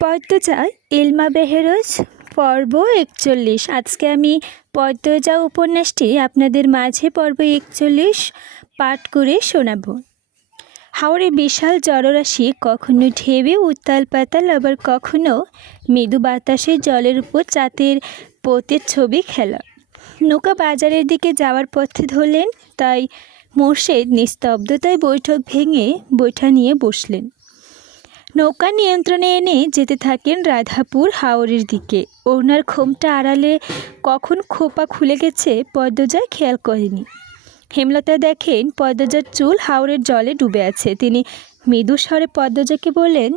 পদ্মজা ইলমা বেহেরোজ পর্ব ৪১। আজকে আমি পদ্মজা উপন্যাসটি আপনাদের মাঝে পর্ব ৪১ পাঠ করে শোনাব। হাওরে বিশাল জলরাশি কখনো ঢেবে উত্তাল পাতাল, আবার কখনো মৃদু বাতাসে জলের উপর চাঁদের পোতের ছবি খেলা। নৌকা বাজারের দিকে যাওয়ার পথে ধরলেন, তাই মোর্শেদ নিস্তব্ধতায় বৈঠক ভেঙে বৈঠা নিয়ে বসলেন। নৌকা নিয়ন্ত্রণে এনে যেতে থাকেন রাধাপুর হাওরের দিকে। ওনার খোমটা আড়ালে কখন খোপা খুলে গেছে পদ্মজা খেয়াল করেনি। হেমলতা দেখেন পদ্মজার চুল হাওরের জলে ডুবে আছে। তিনি মৃদু স্বরে পদ্মজাকে বললেন,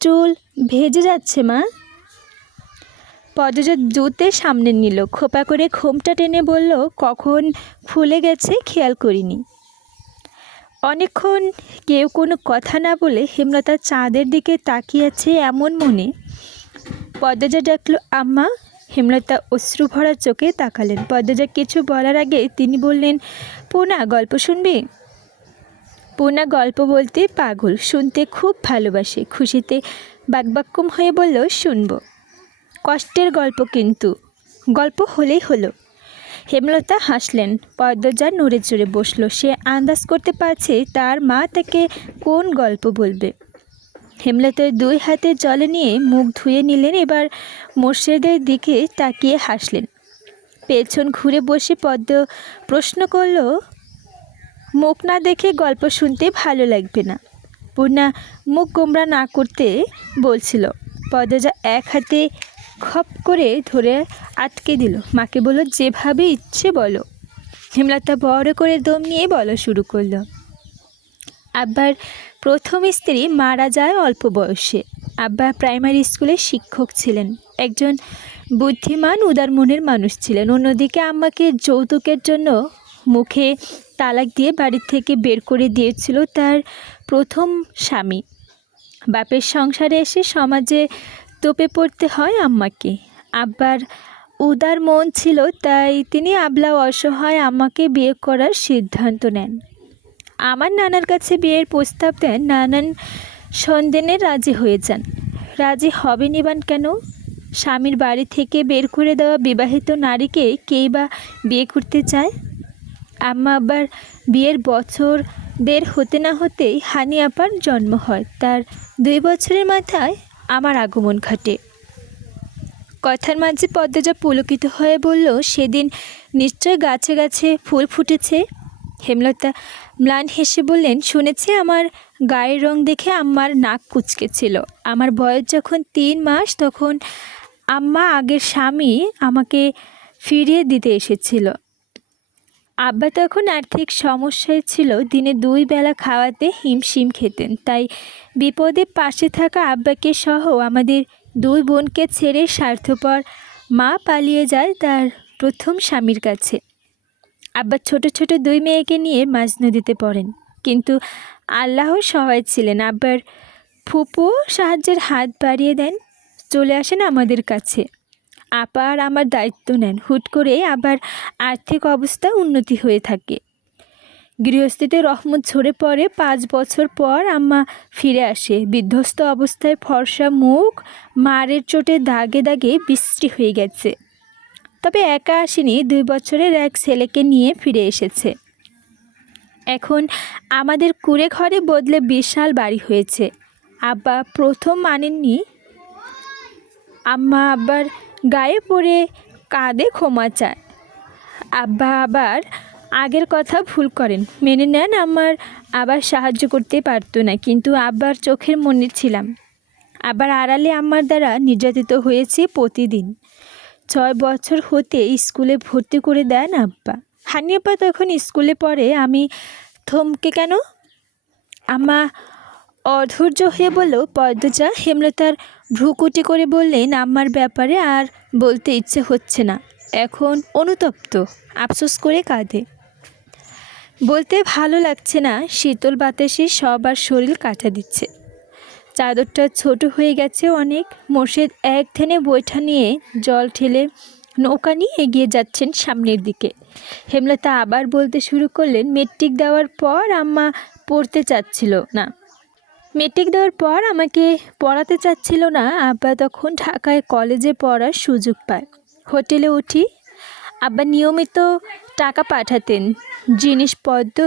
চুল ভেজে যাচ্ছে মা। পদ্মজা জুতে সামনে নিল, খোপা করে খোমটা টেনে বলল, কখন খুলে গেছে খেয়াল করিনি। অনেকক্ষণ কেউ কোনো কথা না বলে হেমলতা চাঁদের দিকে তাকিয়ে আছে এমন মনে পদ্মজা ডাকল, আম্মা। হেমলতা অশ্রু ভরা চোখে তাকালেন। পদ্মজা কিছু বলার আগে তিনি বললেন, পূর্ণা গল্প শুনবি? পূর্ণা গল্প বলতে পাগল, শুনতে খুব ভালোবাসে। খুশিতে বাকবাক্যম হয়ে বলল, শুনব। কষ্টের গল্প, কিন্তু গল্প হলেই হলো। হেমলতা হাসলেন। পদ্মজা নড়ে চড়ে বসল। সে আন্দাজ করতে পারছে তার মা তাকে কোন গল্প বলবে। হেমলতার দুই হাতে জলে নিয়ে মুখ ধুয়ে নিলেন। এবার মোর্শেদের দিকে তাকিয়ে হাসলেন। পেছন ঘুরে বসে পদ্ম প্রশ্ন করল, মুখ না দেখে গল্প শুনতে ভালো লাগবে না? পূর্ণা মুখ গোমরা না করতে বলছিল। পদ্মজা এক হাতে খপ করে ধরে আটকে দিল। মাকে বলল, যেভাবে ইচ্ছে বলো। হেমলতা বড় করে দম নিয়ে বলা শুরু করলো। আব্বার প্রথম স্ত্রী মারা যায় অল্প বয়সে। আব্বা প্রাইমারি স্কুলের শিক্ষক ছিলেন, একজন বুদ্ধিমান উদার মনের মানুষ ছিলেন। অন্যদিকে আম্মাকে যৌতুকের জন্য মুখে তালাক দিয়ে বাড়ি থেকে বের করে দিয়েছিল তার প্রথম স্বামী। বাপের সংসারে এসে সমাজে তোপে পড়তে হয় আম্মাকে। আব্বার উদার মন ছিল, তাই তিনি আবলা অসহায় আম্মাকে বিয়ে করার সিদ্ধান্ত নেন। আমার নানার কাছে বিয়ের প্রস্তাব দেন। নানান সন্দেহে রাজি হয়ে যান। রাজি হবে নিবান কেন? স্বামীর বাড়ি থেকে বের করে দেওয়া বিবাহিত নারীকে কেই বা বিয়ে করতে চায়? আম্মা আবার বিয়ের বছর দেড় হতে না হতেই হানি আপার জন্ম হয়। তার 2 বছরের মাথায় আমার আগমন ঘটে। কথার মাঝে পদ্মজা পুলকিত হয়ে বলল, সেদিন নিশ্চয় গাছে গাছে ফুল ফুটেছে। হেমলতা ম্লান হেসে বললেন, শুনেছি আমার গায়ের রং দেখে আম্মার নাক কুঁচকেছিল। আমার বয়স যখন 3 মাস তখন আম্মা আগের স্বামী আমাকে ফিরিয়ে দিতে এসেছিল। আব্বা তখন আর্থিক সমস্যায় ছিল, দিনে 2 বেলা খাওয়াতে হিমশিম খেতেন। তাই বিপদে পাশে থাকা আব্বাকে সহ আমাদের 2 বোনকে ছেড়ে স্বার্থপর মা পালিয়ে যায় তার প্রথম স্বামীর কাছে। আব্বা ছোট ছোট 2 মেয়েকে নিয়ে মাঝ নদীতে পড়েন, কিন্তু আল্লাহর সহায় ছিলেন। আব্বার ফুপু সাহায্যের হাত বাড়িয়ে দেন, চলে আসেন আমাদের কাছে। আপা আর আমার দায়িত্ব নেন। হুট করে আবার আর্থিক অবস্থা উন্নতি হয়ে থাকে। গৃহস্থিতে রহমত ঝরে পড়ে। 5 বছর পর আম্মা ফিরে আসে। বিধ্বস্ত অবস্থায়, ফর্সা মুখ মারের চোটে দাগে দাগে বিশ্রী হয়ে গেছে। তবে একা আসেনি, 2 বছরের এক ছেলেকে নিয়ে ফিরে এসেছে। এখন আমাদের কুঁড়ে ঘরে বদলে বিশাল বাড়ি হয়েছে। আব্বা প্রথম মানেননি। আম্মা আব্বার গায়ে পড়ে কাঁদে, ক্ষমা চায়। আব্বা আবার আগের কথা ভুল করেন, মেনে নেন আমার আবার সাহায্য করতে পারতো না, কিন্তু আব্বার চোখের মনে ছিলাম। আবার আড়ালে আম্মার দ্বারা নির্যাতিত হয়েছি প্রতিদিন। 6 বছর হতে স্কুলে ভর্তি করে দেন আব্বা। হানিয়াপা তখন স্কুলে পড়ে। আমি থমকে কেন? আম্মা অধৈর্য হয়ে বলল, পদ্মজা। হেমলতার ভ্রুকুটি করে বললেন, আম্মার ব্যাপারে আর বলতে ইচ্ছে হচ্ছে না। এখন অনুতপ্ত, আফসোস করে কাঁদে। বলতে ভালো লাগছে না। শীতল বাতাসে সবার শরীর কাটা দিচ্ছে। চাদরটা ছোট হয়ে গেছে অনেক। মোর্শেদ এক ধ্যানে বৈঠা নিয়ে জল ঠেলে নৌকা নিয়ে এগিয়ে যাচ্ছেন সামনের দিকে। হেমলতা আবার বলতে শুরু করলেন, মেট্রিক দেওয়ার পর আম্মা পড়তে চাচ্ছিল না। মেট্রিক দেওয়ার পর আমাকে পড়াতে চাচ্ছিল না। আব্বা তখন ঢাকায় কলেজে পড়ার সুযোগ পায়। হোটেলে উঠি। আব্বা নিয়মিত টাকা পাঠাতেন, জিনিসপত্র।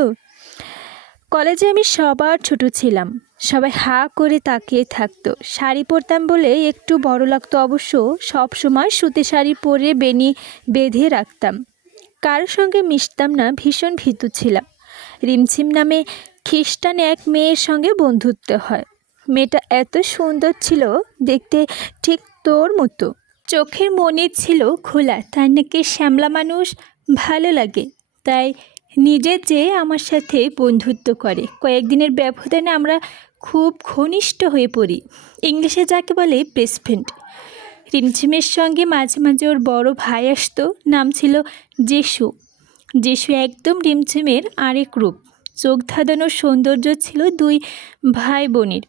কলেজে আমি সবার ছোট ছিলাম। সবাই হাঁ করে তাকিয়ে থাকতো। শাড়ি পরতাম বলে একটু বড় লাগতো অবশ্য। সব সময় সুতি শাড়ি পরে বেনি বেঁধে রাখতাম। কারোর সঙ্গে মিশতাম না, ভীষণ ভীতু ছিলাম। রিমঝিম নামে খ্রিস্টান এক মেয়ের সঙ্গে বন্ধুত্ব হয়। মেয়েটা এত সুন্দর ছিল, দেখতে ঠিক তোর মতো। চোখের মনি ছিল খোলা। তার নাকি শ্যামলা মানুষ ভালো লাগে, তাই নিজে চেয়ে আমার সাথে বন্ধুত্ব করে। কয়েকদিনের ব্যবধানে আমরা খুব ঘনিষ্ঠ হয়ে পড়ি। ইংলিশে যাকে বলে বেস্ট ফ্রেন্ড। রিমঝিমের সঙ্গে মাঝে মাঝে ওর বড় ভাই আসতো, নাম ছিল যেসু। যেসু একদম রিমঝিমের আরেক রূপ। চোখ ধাঁধানোর সৌন্দর্য ছিল দুই ভাই বোনের।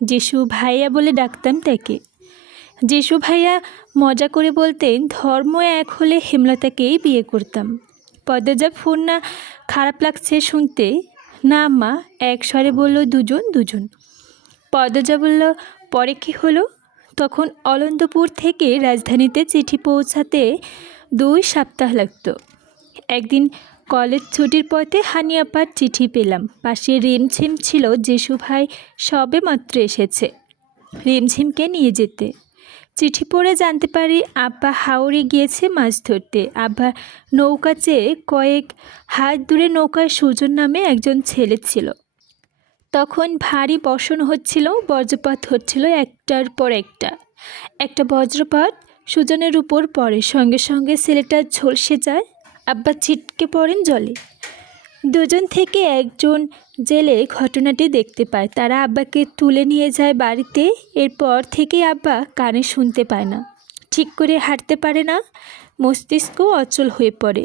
যেসু ভাইয়া বলে ডাকতাম তাকে। যেসু ভাইয়া মজা করে বলতেন, ধর্ম এক হলে হেমলতাকেই বিয়ে করতাম। পদ্মজা ফোন না খারাপ লাগছে শুনতে? না মা, এক স্বরে বলল দুজন দুজন। পদ্মজা বলল, পরে কি হলো? তখন অলন্দপুর থেকে রাজধানীতে চিঠি পৌঁছাতে 2 সপ্তাহ লাগতো। একদিন কলেজ ছুটির পথে হানিয়াপার চিঠি পেলাম। পাশে রিমঝিম ছিল। যেসু ভাই সবে মাত্র এসেছে রিমঝিমকে নিয়ে যেতে। চিঠি পড়ে জানতে পারি আব্বা হাওড়ে গিয়েছে মাছ ধরতে। আব্বা নৌকা চেয়ে কয়েক হাত দূরে নৌকায় সুজন নামে একজন ছেলে ছিল। তখন ভারী বর্ষণ হচ্ছিল, বজ্রপাত হচ্ছিল একটার পর একটা। একটা বজ্রপাত সুজনের উপর পড়ে, সঙ্গে সঙ্গে ছেলেটা ঝলসে যায়। আব্বা ছিটকে পড়েন জলে। দুজন থেকে একজন জেলে ঘটনাটি দেখতে পায়। তারা আব্বাকে তুলে নিয়ে যায় বাড়িতে। এরপর থেকে আব্বা কানে শুনতে পায় না, ঠিক করে হাঁটতে পারে না, মস্তিষ্ক অচল হয়ে পড়ে।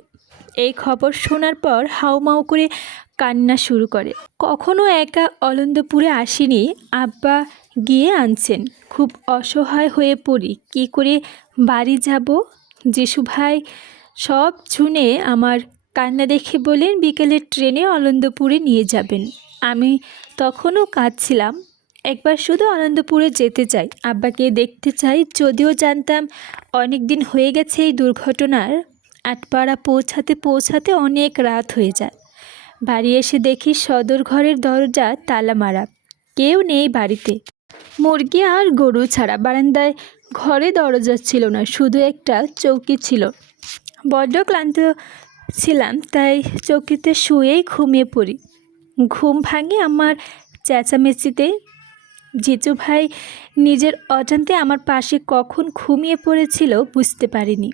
এই খবর শোনার পর হাউমাউ করে কান্না শুরু করে। কখনো একা অলন্দপুরে আসেনি, আব্বা গিয়ে আনছেন। খুব অসহায় হয়ে পড়ি, কী করে বাড়ি যাব। যেসু ভাই সব শুনে আমার কান্না দেখে বলেন, বিকেলের ট্রেনে অলন্দপুরে নিয়ে যাবেন। আমি তখনও কাঁদছিলাম। একবার শুধু আনন্দপুরে যেতে চাই, আব্বাকে দেখতে চাই। যদিও জানতাম অনেক দিন হয়ে গেছে এই দুর্ঘটনার। আটপাড়া পৌঁছাতে পৌঁছাতে অনেক রাত হয়ে যায়। বাড়ি এসে দেখি সদর ঘরের দরজা তালা মারা, কেউ নেই বাড়িতে। মুরগি আর গরু ছাড়া বারান্দায় ঘরে দরজা ছিল না, শুধু একটা চৌকি ছিল। বড্ড ক্লান্ত ছিলাম, তাই চৌকিতে শুয়েই ঘুমিয়ে পড়ি। ঘুম ভাঙে আমার চেঁচামেচিতে। জিজু ভাই নিজের অজান্তে আমার পাশে কখন ঘুমিয়ে পড়েছিল বুঝতে পারিনি।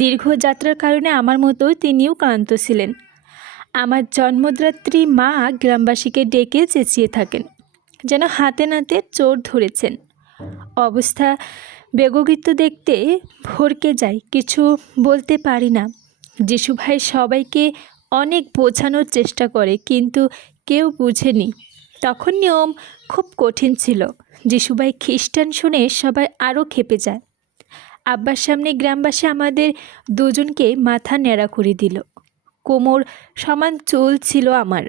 দীর্ঘ যাত্রার কারণে আমার মতো তিনিও ক্লান্ত ছিলেন। আমার জন্মদাত্রী মা গ্রামবাসীকে ডেকে চেঁচিয়ে থাকেন, যেন হাতে নাতে চোর ধরেছেন। অবস্থা বেগতিক দেখতে ভরকে যাই, কিছু বলতে পারি না। যেসু ভাই সবাইকে অনেক বোঝানোর চেষ্টা করে, কিন্তু কেউ বুঝেনি। তখন নিয়ম খুব কঠিন ছিল। যেসু ভাই খ্রিস্টান শুনে সবাই আরও ক্ষেপে যায়। আব্বার সামনে গ্রামবাসী আমাদের দুজনকে মাথা ন্যাড়া করে দিল। কোমর সমান চুল ছিল আমার।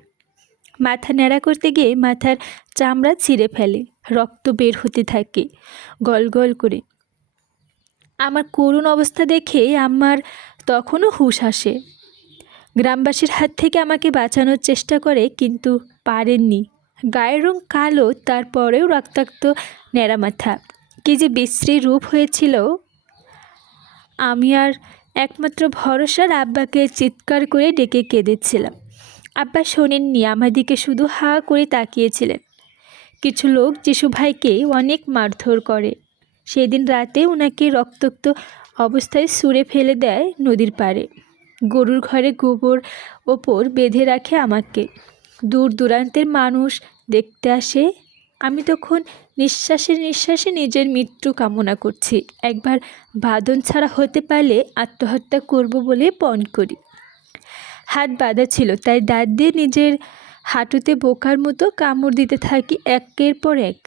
মাথা ন্যাড়া করতে গিয়ে মাথার চামড়া ছিঁড়ে ফেলে, রক্ত বের হতে থাকে গল গল করে। আমার করুণ অবস্থা দেখে আমার তখনও হুঁশ আসে। গ্রামবাসীর হাত থেকে আমাকে বাঁচানোর চেষ্টা করে, কিন্তু পারেননি। গায়ের রং কালো, তারপরেও রক্তাক্ত ন্যাড়া মাথা। কী যে বিশ্রী রূপ হয়েছিল। আমি আর একমাত্র ভরসার আব্বাকে চিৎকার করে ডেকে কেঁদেছিলাম। আব্বা শোনেননি, আমার দিকে শুধু হাঁ করে তাকিয়েছিলেন। কিছু লোক যেসু ভাইকে অনেক মারধর করে। সেদিন রাতে ওনাকে রক্তাক্ত অবস্থায় ছুঁড়ে ফেলে দেয় নদীর পাড়ে। গরুর ঘরে গোবর ওপর বেঁধে রাখে আমাকে। দূর দূরান্তের মানুষ দেখতে আসে। আমি তখন নিঃশ্বাসে নিঃশ্বাসে নিজের মৃত্যু কামনা করছি। একবার বাঁধন ছাড়া হতে পারলে আত্মহত্যা করব বলে পণ করি। হাত বাঁধা ছিল, তাই দাঁত দিয়ে নিজের হাঁটুতে বোকার মতো কামড় দিতে থাকি একের পর এক,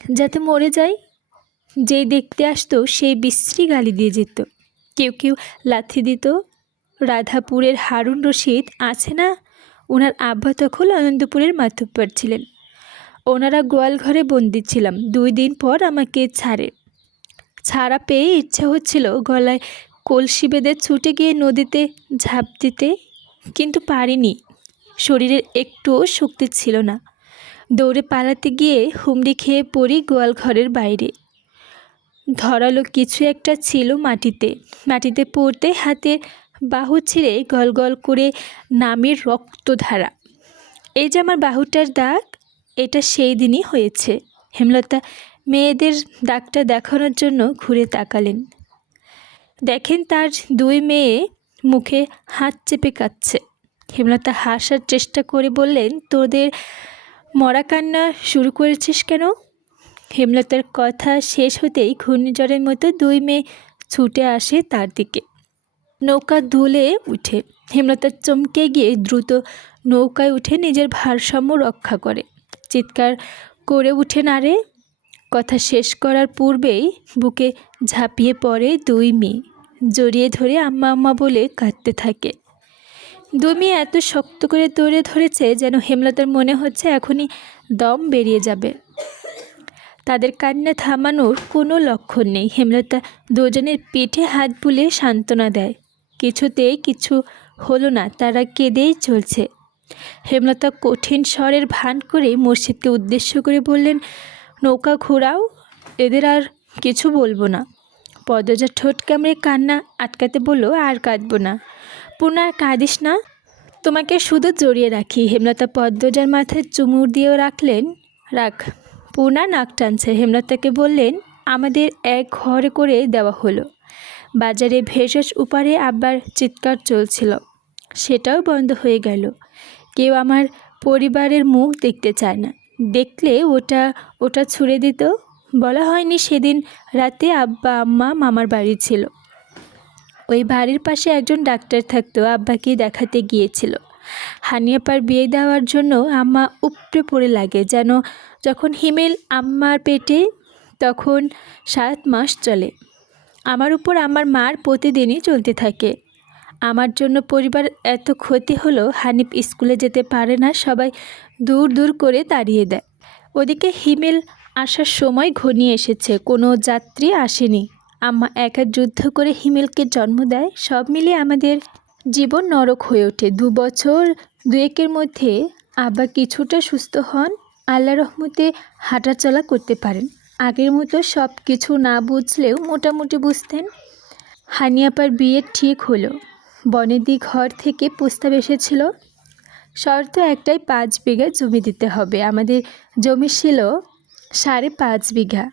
যাতে মরে যাই। যেই দেখতে আসতো সেই বিশ্রী গালি দিয়ে যেত। কেউ কেউ লাথি দিত। রাধাপুরের হারুন রশিদ আছে না, ওনার আব্বা তখন আনন্দপুরের মাতব্বর ছিলেন। ওনারা গোয়ালঘরে বন্দি ছিলাম। 2 দিন পর আমাকে ছাড়া পেয়ে ইচ্ছা হচ্ছিল গলায় কলসি বেঁধে ছুটে গিয়ে নদীতে ঝাঁপ দিতে, কিন্তু পারিনি। শরীরের একটুও শক্তি ছিল না। দৌড়ে পালাতে গিয়ে হুমড়ি খেয়ে পড়ি গোয়ালঘরের বাইরে। ধরালো কিছু একটা ছিল মাটিতে পড়তে হাতের বাহু ছিঁড়ে গল গল করে নামের রক্তধারা। এই যে আমার বাহুটার দাগ, এটা সেই দিনই হয়েছে। হেমলতা মেয়েদের ডাক্তার দেখানোর জন্য ঘুরে তাকালেন। দেখেন তার 2 মেয়ে মুখে হাত চেপে কাঁদছে। হেমলতা হাসার চেষ্টা করে বললেন, তোদের মরা কান্না শুরু করেছিস কেন? হেমলতার কথা শেষ হতেই ঘূর্ণিঝড়ের মতো 2 মেয়ে ছুটে আসে তার দিকে। নৌকা দুলে উঠে হেমলতা চমকে গিয়ে দ্রুত নৌকায় উঠে নিজের ভারসাম্য রক্ষা করে। চিৎকার করে উঠে নারে। কথা শেষ করার পূর্বেই বুকে ঝাঁপিয়ে পড়ে 2 মেয়ে। জড়িয়ে ধরে আম্মা আম্মা বলে কাঁদতে থাকে। 2 মেয়ে এত শক্ত করে দৌড়ে ধরেছে যেন হেমলতার মনে হচ্ছে এখনই দম বেরিয়ে যাবে। তাদের কান্না থামানোর কোনো লক্ষণ নেই। হেমলতা দুজনের পিঠে হাত বুলিয়ে সান্ত্বনা দেয়। কিছুতেই কিছু হলো না, তারা কেঁদেই চলছে। হেমলতা কঠিন স্বরের ভান করে মুর্শিদকে উদ্দেশ্য করে বললেন, নৌকা ঘোরাও, এদের আর কিছু বলবো না। পদ্মজা ঠোঁট কামড়ে কান্না আটকাতে বলল, আর কাঁদবো না পূর্ণা, আর কাঁদিস না, তোমাকে শুধু জড়িয়ে রাখি। হেমলতা পদ্মজার মাথায় চুমুর দিয়েও রাখলেন। রাখ। পূর্ণা নাক টানছে। হেমলতাকে বললেন, আমাদের এক ঘরে করে দেওয়া হলো। বাজারে ভেষজ উপারে আবার চিৎকার চলছিল, সেটাও বন্ধ হয়ে গেল। কেউ আমার পরিবারের মুখ দেখতে চায় না, দেখলে ওটা ছুঁড়ে দিত। বলা হয়নি সেদিন রাতে আব্বা আম্মা মামার বাড়ি ছিল। ওই বাড়ির পাশে একজন ডাক্তার থাকতো, আব্বাকে দেখাতে গিয়েছিল। হানিয়াপার বিয়ে দেওয়ার জন্য আম্মা উপড়ে পড়ে লাগে, যেন যখন হিমেল আম্মার পেটে তখন 7 মাস চলে। আমার উপর আমার মার প্রতিদিনই চলতে থাকে। আমার জন্য পরিবার এত ক্ষতি হলো, হানিফ স্কুলে যেতে পারে না, সবাই দূর দূর করে তাড়িয়ে দেয়। ওদিকে হিমেল আসার সময় ঘনিয়ে এসেছে, কোনো যাত্রী আসেনি। আম্মা একা যুদ্ধ করে হিমেলকে জন্ম দেয়। সব মিলিয়ে আমাদের জীবন নরক হয়ে ওঠে। 2 বছর 2-1-এর মধ্যে আব্বা কিছুটা সুস্থ হন, আল্লাহ রহমতে হাঁটাচলা করতে পারেন। আগের মতো সব কিছু না বুঝলেও মোটামুটি বুঝতেন। হানিয়াপার বিয়ে ঠিক হলো। বনেদি ঘর থেকে প্রস্তাব এসেছিল, শর্ত একটাই, 5 বিঘা জমি দিতে হবে। আমাদের জমি ছিল 5.5 বিঘা।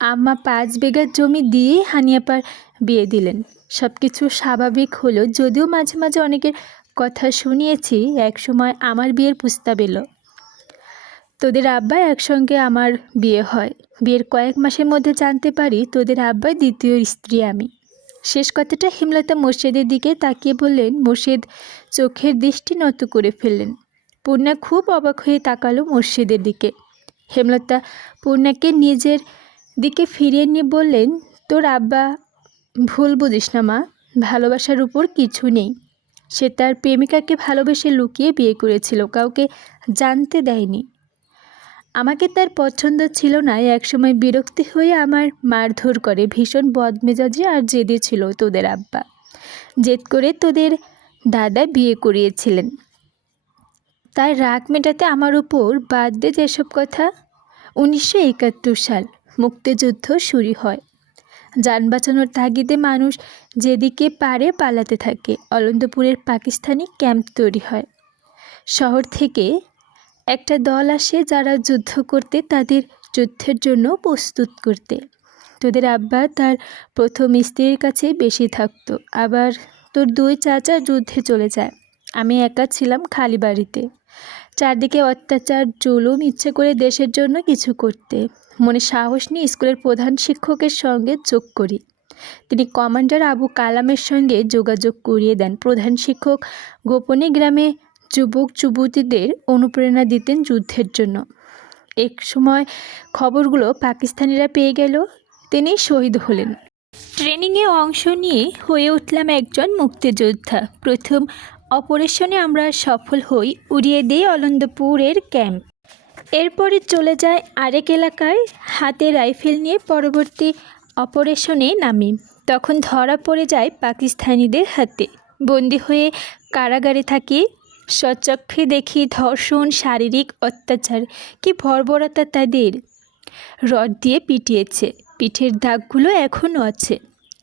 আম্মা 5 বিঘা জমি দিয়ে হানিয়াপার বিয়ে দিলেন। সব কিছু স্বাভাবিক হলো, যদিও মাঝে মাঝে অনেকের কথা শুনিয়েছি। এক সময় আমার বিয়ের প্রস্তাব এলো, তোদের আব্বা একসঙ্গে আমার বিয়ে হয়। বিয়ের কয়েক মাসের মধ্যে জানতে পারি তোদের আব্বার 2য় স্ত্রী আমি। শেষ কথাটা হেমলতা মোর্শেদের দিকে তাকিয়ে বললেন। মোর্শেদ চোখের দৃষ্টি নত করে ফেললেন। পূর্ণা খুব অবাক হয়ে তাকালো মোর্শেদের দিকে। হেমলতা পূর্ণাকে নিজের দিকে ফিরিয়ে নিয়ে বললেন, তোর আব্বা ভুল বুঝিস না মা, ভালোবাসার উপর কিছু নেই। সে তার প্রেমিকাকে ভালোবেসে লুকিয়ে বিয়ে করেছিল, কাউকে জানতে দেয়নি। আমাকে তার পছন্দ ছিল না। একসময় বিরক্তি হয়ে আমার মারধর করে। ভীষণ বদমেজাজি আর জেদি ছিল তোদের আব্বা। জেদ করে তোদের দাদা বিয়ে করিয়েছিলেন। তাই রাগ মেটাতে আমার উপর বাদ দে যেসব কথা। 1971 সাল মুক্তিযুদ্ধ শুরু হয়। যান বাঁচানোর তাগিদে মানুষ যেদিকে পারে পালাতে থাকে। অলন্দপুরের পাকিস্তানি ক্যাম্প তৈরি হয়। শহর থেকে একটা দল আসে, যারা যুদ্ধ করতে, তাদের যুদ্ধের জন্য প্রস্তুত করতে। তোদের আব্বা তার প্রথম স্ত্রীর কাছে বেশি থাকতো। আবার তোর 2 চাচা যুদ্ধে চলে যায়। আমি একা ছিলাম খালি বাড়িতে। চারদিকে অত্যাচার, জুলুম। ইচ্ছে করে দেশের জন্য কিছু করতে মনে সাহস নিয়ে স্কুলের প্রধান শিক্ষকের সঙ্গে যোগ করি। তিনি কমান্ডার আবু কালামের সঙ্গে যোগাযোগ করিয়ে দেন। প্রধান শিক্ষক গোপনে গ্রামে যুবক যুবতীদের অনুপ্রেরণা দিতেন যুদ্ধের জন্য। এক সময় খবরগুলো পাকিস্তানিরা পেয়ে গেল, তিনি শহীদ হলেন। ট্রেনিংয়ে অংশ নিয়ে হয়ে উঠলাম একজন মুক্তিযোদ্ধা। প্রথম অপারেশনে আমরা সফল হই, উড়িয়ে দিই অলন্দপুরের ক্যাম্প। এরপরে চলে যায় আরেক এলাকায় হাতে রাইফেল নিয়ে পরবর্তী অপারেশনে নামি। তখন ধরা পড়ে যায় পাকিস্তানিদের হাতে, বন্দী হয়ে কারাগারে থাকি। স্বচক্ষে দেখি ধর্ষণ, শারীরিক অত্যাচার, কি বর্বরতা তাদের। রড দিয়ে পিটিয়েছে, পিঠের দাগগুলো এখনও আছে।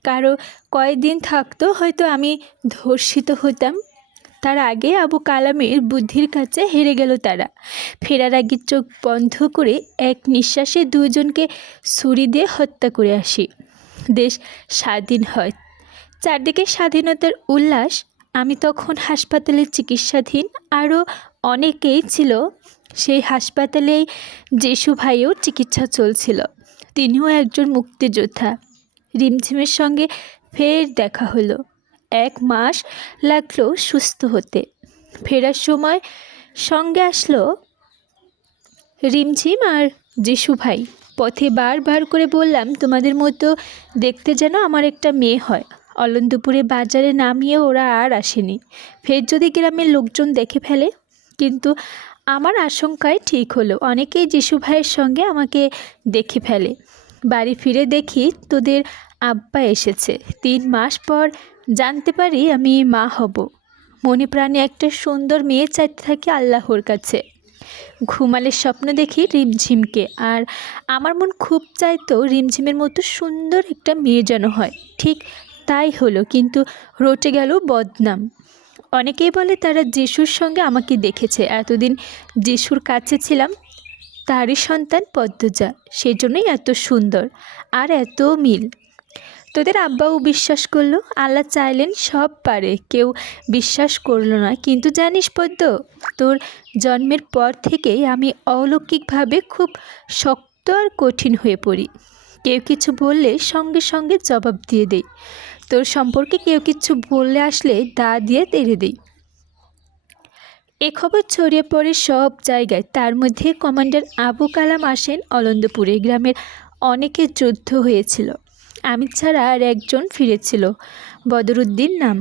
কারো কয়েকদিন থাকতো হয়তো আমি ধর্ষিত হতাম। তার আগে আবু কালামের বুদ্ধির কাছে হেরে গেল তারা। ফেরার আগে চোখ বন্ধ করে এক নিঃশ্বাসে দুজনকে ছুরি দিয়ে হত্যা করে আসি। দেশ স্বাধীন হয়, চারদিকে স্বাধীনতার উল্লাস। আমি তখন হাসপাতালে চিকিৎসাধীন, আরও অনেকেই ছিল সেই হাসপাতালেই। জেসু ভাইও চিকিৎসা চলছিল, তিনিও একজন মুক্তিযোদ্ধা। রিমঝিমের সঙ্গে ফের দেখা হলো। 1 মাস লাগলো সুস্থ হতে। ফেরার সময় সঙ্গে আসলো রিমঝিম আর জেসু ভাই। পথে বারবার করে বললাম, তোমাদের মতো দেখতে যেন আমার একটা মেয়ে হয়। অলন্দপুরে বাজারে নামিয়ে ওরা আর আসেনি, ফের যদি গ্রামের লোকজন দেখে ফেলে। কিন্তু আমার আশঙ্কায় ঠিক হলো, অনেকেই জেসু ভাইয়ের সঙ্গে আমাকে দেখে ফেলে। বাড়ি ফিরে দেখি তোদের আব্বা এসেছে। 3 মাস পর জানতে পারি আমি মা হব। মনে প্রাণে একটা সুন্দর মেয়ে চাইতে থাকি আল্লাহর কাছে। ঘুমালে স্বপ্ন দেখি রিমঝিমকে, আর আমার মন খুব চাইতো রিমঝিমের মতো সুন্দর একটা মেয়ে যেন হয়। ঠিক তাই হলো, কিন্তু রটে গেল বদনাম। অনেকেই বলে তারা যিশুর সঙ্গে আমাকে দেখেছে। এতদিন যিশুর কাছে ছিলাম, তারই সন্তান পদ্মজা, সেজন্যই এত সুন্দর আর এত মিল। তোদের আব্বাও বিশ্বাস করলো, আল্লাহ চাইলেন সব পারে, কেউ বিশ্বাস করলো না। কিন্তু জানিস পদ্ম, তোর জন্মের পর থেকেই আমি অলৌকিকভাবে খুব শক্ত আর কঠিন হয়ে পড়ি। কেউ কিছু বললে সঙ্গে সঙ্গে জবাব দিয়ে দেই। তোর সম্পর্কে কেউ কিছু বললে আসলে দা দিয়ে তেড়ে দিই। এ খবর ছড়িয়ে পড়ে সব জায়গায়। তার মধ্যে কমান্ডার আবু কালাম আসেন অলন্দপুরে। গ্রামের অনেকের যুদ্ধ হয়েছিল, আমি ছাড়া আর একজন ফিরেছিল, বদরুদ্দিন নাম।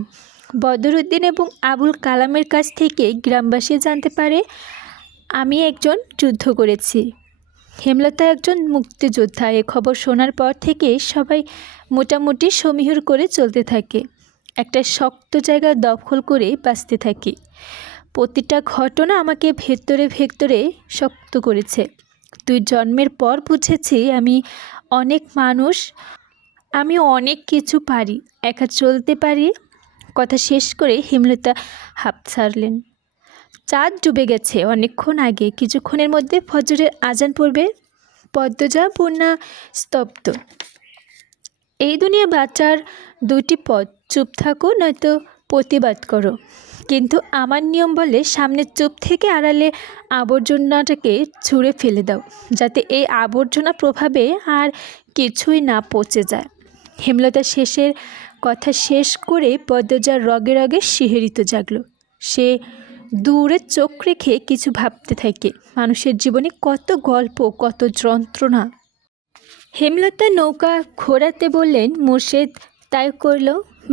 বদরুদ্দিন এবং আবুল কালামের কাছ থেকে গ্রামবাসী জানতে পারে আমি একজন যুদ্ধ করেছি। হেমলতা একজন মুক্তিযোদ্ধা। এ খবর শোনার পর থেকে সবাই মোটামুটি সমীহ করে চলতে থাকে, একটা শক্ত জায়গা দখল করে বাঁচতে থাকি। প্রতিটা ঘটনা আমাকে ভেতরে ভেতরে শক্ত করেছে। তুই জন্মের পর বুঝেছি আমি অনেক কিছু পারি, একা চলতে পারি। কথা শেষ করে হেমলতা হাঁপ ছাড়লেন। চাঁদ ডুবে গেছে অনেকক্ষণ আগে, কিছুক্ষণের মধ্যে ফজরের আজান পড়বে। পদ্মজা পূর্ণা স্তব্ধ। এই দুনিয়া বাঁচার 2টি পথ, চুপ থাকো নয়তো প্রতিবাদ করো। কিন্তু আমার নিয়ম বলে সামনে চুপ থেকে আড়ালে আবর্জনাটাকে ছুঁড়ে ফেলে দাও, যাতে এই আবর্জনা প্রভাবে আর কিছুই না পচে যায়। হেমলতা শেষের কথা শেষ করে পদ্মজার রগে রগে শিহরিত জাগল। সে দূরে চোখ রেখে কিছু ভাবতে থাকে। মানুষের জীবনে কত গল্প, কত যন্ত্রণা। হেমলতা নৌকা ঘোরাতে বললেন, মোর্শেদ তাই করল।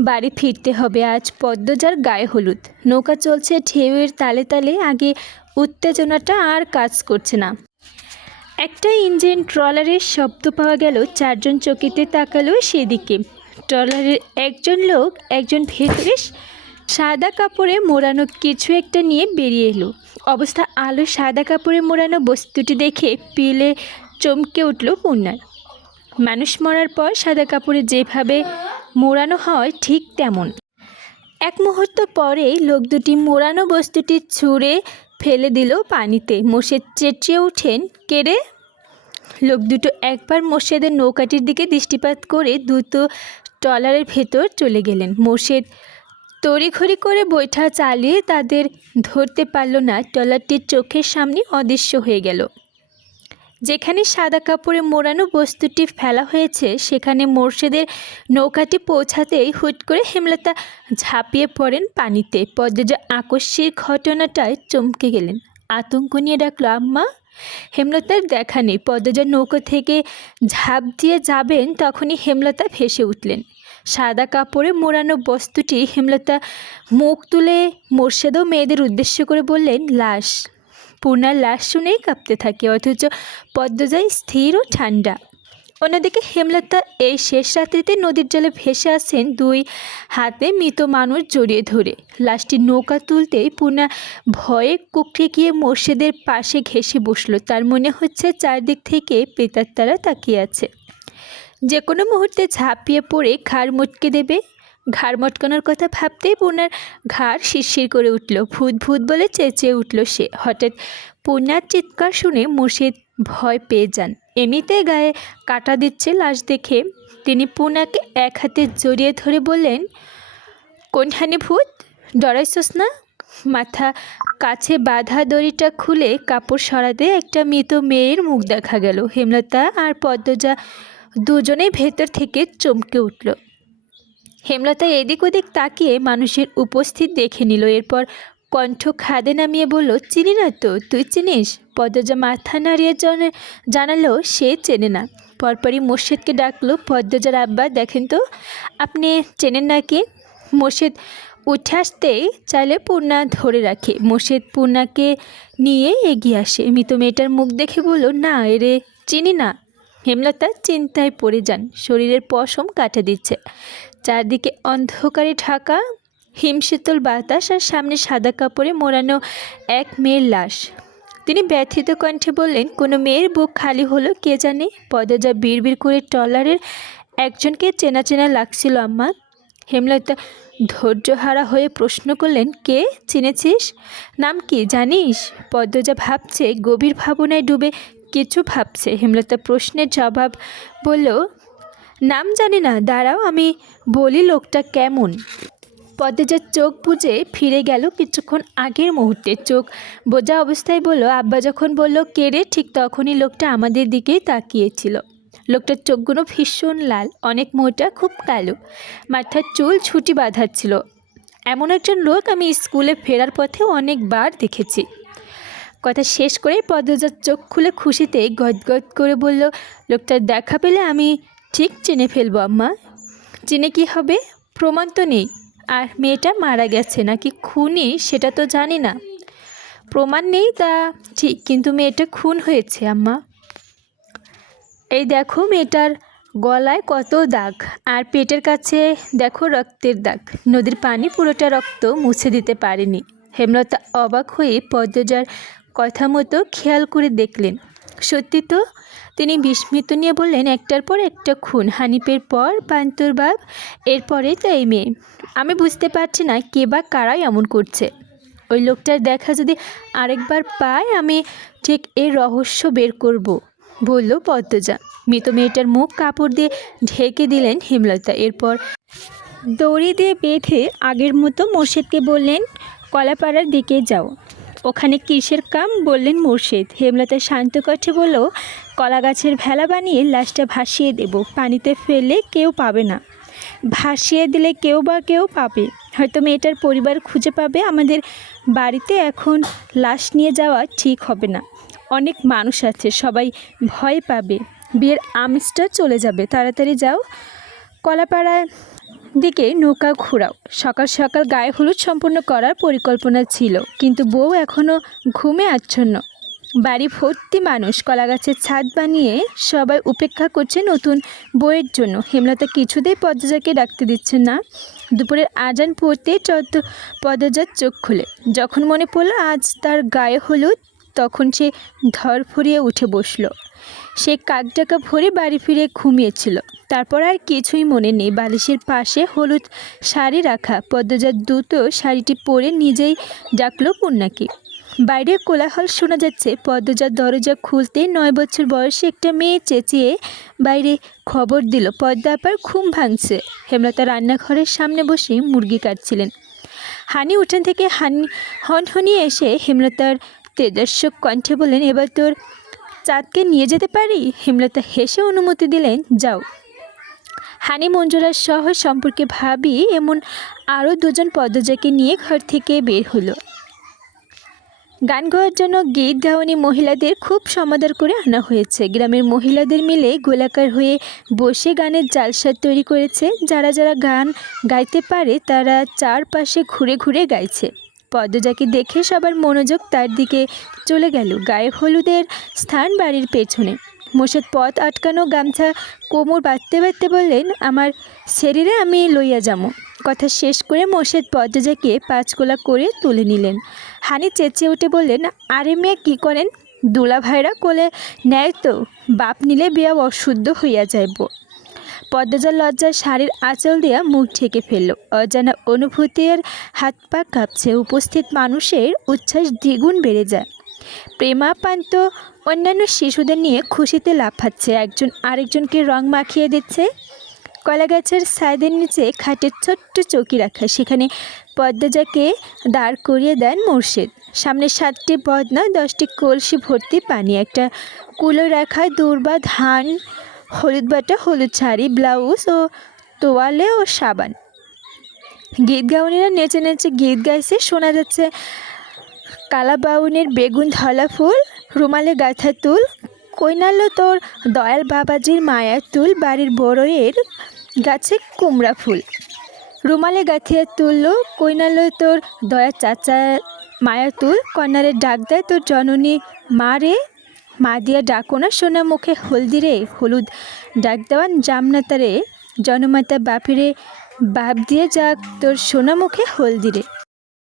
বাড়ি ফিরতে হবে, আজ পদ্মজার গায়ে হলুদ। নৌকা চলছে ঢেউয়ের তালে তালে। আগে উত্তেজনাটা আর কাজ করছে না। একটা ইঞ্জিন ট্রলারের শব্দ পাওয়া গেল। 4 জন চকিতে তাকালো সেদিকে। ট্রলারের একজন লোক, একজন ভেতরে সাদা কাপড়ে মোড়ানো কিছু একটা নিয়ে বেরিয়ে এলো। অবস্থা আলো সাদা কাপড়ে মোড়ানো বস্তুটি দেখে পিলে চমকে উঠল পূর্ণার। মানুষ মরার পর সাদা কাপড়ে যেভাবে মোড়ানো হয় ঠিক তেমন। এক মুহূর্ত পরেই লোক দুটি মোড়ানো বস্তুটি ছুঁড়ে ফেলে দিল পানিতে। মোর্শেদ চেঁচিয়ে উঠেন, কে রে? লোক দুটো একবার মোর্শেদের নৌকাটির দিকে দৃষ্টিপাত করে দ্রুত ট্রলারের ভেতর চলে গেলেন। মোর্শেদ তড়িঘড়ি করে বৈঠা চালিয়ে তাদের ধরতে পারল না। ট্রলারটির চোখের সামনে অদৃশ্য হয়ে গেল। যেখানে সাদা কাপড়ে মোড়ানো বস্তুটি ফেলা হয়েছে সেখানে মোর্শেদের নৌকাটি পৌঁছাতেই হুট করে হেমলতা ঝাঁপিয়ে পড়েন পানিতে। পদ্মজা আকস্মিক ঘটনাটায় চমকে গেলেন, আতঙ্ক নিয়ে ডাকল, আম্মা। হেমলতার দেখা নেই। পদ্মজা নৌকা থেকে ঝাঁপ দিয়ে যাবেন, তখনই হেমলতা ভেসে উঠলেন। সাদা কাপড়ে মোড়ানো বস্তুটি। হেমলতা মুখ তুলে মোর্শেদ ও মেয়েদের উদ্দেশ্য করে বললেন, লাশ। পূর্ণার লাশ শুনেই কাঁপতে থাকে, অথচ পদ্মজা স্থির ও ঠান্ডা। অন্যদিকে হেমলতা এই শেষ রাত্রিতে নদীর জলে ভেসে আসেন, দুই হাতে মৃত মানুষ জড়িয়ে ধরে। লাশটি নৌকা তুলতেই পূর্ণা ভয়ে কুকড়ে গিয়ে মোর্শেদের পাশে ঘেঁষে বসল। তার মনে হচ্ছে চারদিক থেকে প্রেতাত্মারা তাকিয়ে আছে, যে কোনো মুহূর্তে ঝাঁপিয়ে পড়ে ঘাড় মটকে দেবে। ঘাড় মটকানোর কথা ভাবতেই পূর্ণার ঘাড় শিরশির করে উঠল। ভূত ভূত বলে চেঁচিয়ে উঠল সে। হঠাৎ পূর্ণার চিৎকার শুনে মোর্শেদ ভয় পেয়ে যান। এমনিতে গায়ে কাটা দিচ্ছে লাশ দেখে তিনি পূর্ণাকে এক হাতে জড়িয়ে ধরে বললেন, কোনখানে ভূত, ডরাইছস না? মাথা কাছে বাঁধা দড়িটা খুলে কাপড় সরাতে একটা মৃত মেয়ের মুখ দেখা গেল। হেমলতা আর পদ্মজা দুজনেই ভেতর থেকে চমকে উঠল। হেমলতা এদিক ওদিক তাকিয়ে মানুষের উপস্থিত দেখে নিল, এরপর কণ্ঠ খাদে নামিয়ে বলল, চিনি না তো, তুই চিনিস? পদ্মজা মাথা নাড়িয়ে জানালো সে চেনে না। পরপরই মোর্শেদকে ডাকলো। পদ্মজার আব্বা, দেখেন তো আপনি চেনেন নাকি? মোর্শেদ উঠে আসতেই চাইলে পূর্ণা ধরে রাখে। মোর্শেদ পূর্ণাকে নিয়ে এগিয়ে আসে। মৃত মেয়েটার মুখ দেখে বলল, না এরে চিনি না। হেমলতা চিন্তায় পড়ে যান, শরীরের পশম কাটা দিচ্ছে। চারদিকে অন্ধকারে ঢাকা হিমশীতল বাতাস, আর সামনে সাদা কাপড়ে মোড়ানো এক মেয়ের লাশ। তিনি ব্যথিত কণ্ঠে বললেন, কোনো মেয়ের বুক খালি হলো কে জানে। পদ্মজা বিড়বিড় করে ট্রলারের একজনকে চেনা চেনা লাগছিল আম্মা। হেমলতা ধৈর্যহারা হয়ে প্রশ্ন করলেন, কে, চিনেছিস? নাম কি জানিস? পদ্মজা ভাবছে, গভীর ভাবনায় ডুবে কিছু ভাবছে। হেমলতা প্রশ্নের জবাব বলল, নাম জানি না, দাঁড়াও আমি বলি লোকটা কেমন। পদ্মজার চোখ বুজে ফিরে গেল কিছুক্ষণ আগের মুহূর্তে। চোখ বোঝা অবস্থায় বলল, আব্বা যখন বলল কে রে, ঠিক তখনই লোকটা আমাদের দিকেই তাকিয়েছিল। লোকটার চোখগুলো ভীষণ লাল, অনেক মোটা, খুব কালো, মাথার চুল ছুটি বাঁধাচ্ছিল। এমন একজন লোক আমি স্কুলে ফেরার পথে অনেকবার দেখেছি। কথা শেষ করে পদ্মজার চোখ খুলে খুশিতে গদগদ করে বলল, লোকটার দেখা পেলে আমি ঠিক চিনে ফেলবো আম্মা। চিনে কি হবে, প্রমাণ তো নেই। আর মেয়েটা মারা গেছে নাকি খুনি সেটা তো জানি না। প্রমাণ নেই তা ঠিক, কিন্তু মেয়েটা খুন হয়েছে আম্মা। এই দেখো মেয়েটার গলায় কত দাগ, আর পেটের কাছে দেখো রক্তের দাগ। নদীর পানি পুরোটা রক্ত মুছে দিতে পারেনি। হেমলতা অবাক হয়ে পদ্মজার কথা মতো খেয়াল করে দেখলেন। সত্যি তো। তিনি বিস্মিত নিয়ে বললেন, একটার পর একটা খুন, হানিফের পর পান্তুর বাপ, এরপরে তো এই মেয়ে। আমি বুঝতে পারছি না কে বা কারাই এমন করছে। ওই লোকটার দেখা যদি আরেকবার পাই আমি ঠিক এর রহস্য বের করব, বলল পদ্মজা। মৃত মেয়েটার মুখ কাপড় দিয়ে ঢেকে দিলেন হেমলতা। এরপর দড়ি দিয়ে বেঁধে আগের মতো মোর্শেদকে বললেন, কলাপাড়ার দিকে যাও। ওখানে কিসের কাম, বললেন মোর্শেদ। হেমলতা শান্ত কণ্ঠে বলল, কলা গাছের ভেলা বানিয়ে লাশটা ভাসিয়ে দেব, পানিতে ফেললে কেউ পাবে না। ভাসিয়ে দিলে কেউ বা কেউ পাবে, হয়তো মেয়েটার পরিবার খুঁজে পাবে। আমাদের বাড়িতে এখন লাশ নিয়ে যাওয়া ঠিক হবে না, অনেক মানুষ আছে, সবাই ভয় পাবে, বিয়ের আমেজটা চলে যাবে। তাড়াতাড়ি যাও, কলাপাড়ার দিকে নৌকা ঘোরাও। সকাল সকাল গায়ে হলুদ সম্পূর্ণ করার পরিকল্পনা ছিল, কিন্তু বউ এখনও ঘুমে আচ্ছন্ন। বাড়ি ভর্তি মানুষ, কলাগাছের ছাদ বানিয়ে সবাই উপেক্ষা করছে নতুন বউয়ের জন্য। হেমলতা কিছুতেই পদ্মজাকে ডাকতে দিচ্ছে না। দুপুরের আজান পড়তে পদ্মজার চোখ খুলে। যখন মনে পড়ল আজ তার গায়ে হলুদ, তখন সে ধরফরিয়ে উঠে বসল। সে কাকডাকা ভরে বাড়ি ফিরে ঘুমিয়েছিল। তারপর আর কিছুই মনে নেই। বালিশের পাশে হলুদ শাড়ি রাখা। পদ্মজার দ্রুত শাড়িটি পরে নিজেই ডাকলো পূর্ণাকে। বাইরে কোলাহল শোনা যাচ্ছে। পদ্মজার দরজা খুলতে 9 বছর বয়সে একটা মেয়ে চেঁচিয়ে বাইরে খবর দিল, পদ্মা আপার ঘুম ভাঙছে। হেমলতা রান্নাঘরের সামনে বসে মুরগি কাটছিলেন। হানি উঠান থেকে হনহনিয়ে এসে হেমলতার তেজস্ব কণ্ঠে বললেন, এবার তোর চাঁদকে নিয়ে যেতে পারি? হেমলতা হেসে অনুমতি দিলেন, যাও। হানি মঞ্জুরার সহ সম্পর্কে ভাবি এমন আরও 2 জন পদ্মজাকে নিয়ে ঘর থেকে বের হলো। গান গাওয়ার জন্য গীত গাওয়ানি মহিলাদের খুব সমাদর করে আনা হয়েছে। গ্রামের মহিলাদের মিলে গোলাকার হয়ে বসে গানের জালসা তৈরি করেছে। যারা যারা গান গাইতে পারে তারা চারপাশে ঘুরে ঘুরে গাইছে। পদ্মজাকে দেখে সবার মনোযোগ তার দিকে চলে গেল। গায়ে হলুদের স্থান বাড়ির পেছনে। মোর্শেদ পথ আটকানো গামছা কোমর বাঁধতে বাঁধতে বললেন, আমার শরীরে আমি লইয়া যাবো। কথা শেষ করে মোর্শেদ পদ্মজাকে পাঁচকোলা করে তুলে নিলেন। হানি চেঁচিয়ে উঠে বললেন, আরে মেয়ে কী করেন? দুলা ভাইরা কোলে নেয় তো, বাপ নিলে বিয়া অশুদ্ধ হইয়া যাইব। পদ্মজার লজ্জায় শাড়ির আঁচল দিয়া মুখ ঢেকে ফেলল। অজানা অনুভূতির হাত পা কাঁপছে। উপস্থিত মানুষের উচ্ছ্বাস দ্বিগুণ বেড়ে যায়। প্রেমাপান্ত অন্যান্য শিশুদের নিয়ে খুশিতে লাফাচ্ছে, একজন আরেকজনকে রং মাখিয়ে দিচ্ছে। কলা গাছের ছাদের নিচে খাটের ছোট্ট চৌকি রাখা, সেখানে পদ্মজাকে দাঁড় করিয়ে দেন মোর্শেদ। সামনে 7টি বদনা, 10টি কলসি ভর্তি পানি, একটা কুলো রাখা দূর্বা ধান, হলুদ বাটা, হলুদ শাড়ি, ব্লাউজ ও তোয়ালে ও সাবান। গীত গাউনিরা নেচে নেচে গীত গাইছে। শোনা যাচ্ছে কালা বাউনের বেগুন ধলা ফুল, রুমালে গাঁথা তুল, কইনালো তোর দয়াল বাবাজির মায়ার তুল, বাড়ির বড়ইয়ের গাছে কুমড়া ফুল। রুমালে গাঁথিয়া তুললো, কইনালো তোর দয়া চাচা মায়া তুল, কন্যারে ডাক দেয় তোর জননী মা রে, মা দিয়া ডাকো না সোনা মুখে হলদি রে, হলুদ ডাক দেওয়ান জামনাতারে, জনমাতা বাপিরে বাপ দিয়ে যাক তোর সোনা মুখে হলদি রে।